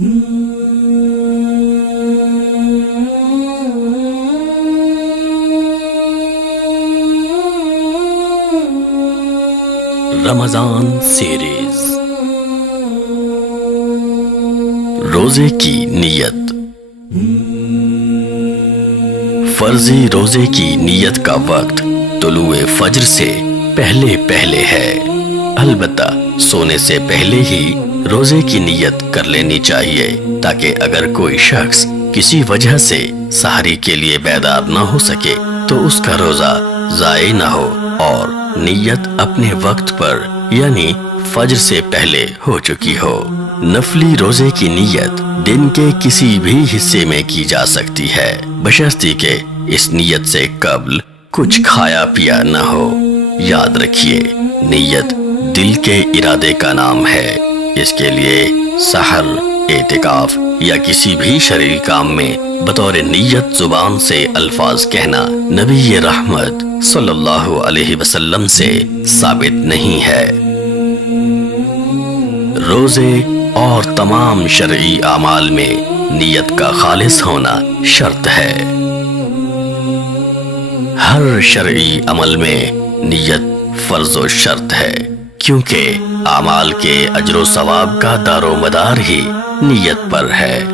رمضان series روزے کی نیت۔ فرضی روزے کی نیت کا وقت طلوع فجر سے پہلے پہلے ہے، البتہ سونے سے پہلے ہی روزے کی نیت کر لینی چاہیے تاکہ اگر کوئی شخص کسی وجہ سے سحری کے لیے بیدار نہ ہو سکے تو اس کا روزہ ضائع نہ ہو اور نیت اپنے وقت پر یعنی فجر سے پہلے ہو چکی ہو۔ نفلی روزے کی نیت دن کے کسی بھی حصے میں کی جا سکتی ہے، بشرطے کہ اس نیت سے قبل کچھ کھایا پیا نہ ہو۔ یاد رکھیے، نیت دل کے ارادے کا نام ہے۔ اس کے لیے سحر، اعتکاف یا کسی بھی شرعی کام میں بطور نیت زبان سے الفاظ کہنا نبی رحمت صلی اللہ علیہ وسلم سے ثابت نہیں ہے۔ روزے اور تمام شرعی اعمال میں نیت کا خالص ہونا شرط ہے۔ ہر شرعی عمل میں نیت فرض و شرط ہے، کیونکہ اعمال کے اجر و ثواب کا دار و مدار ہی نیت پر ہے۔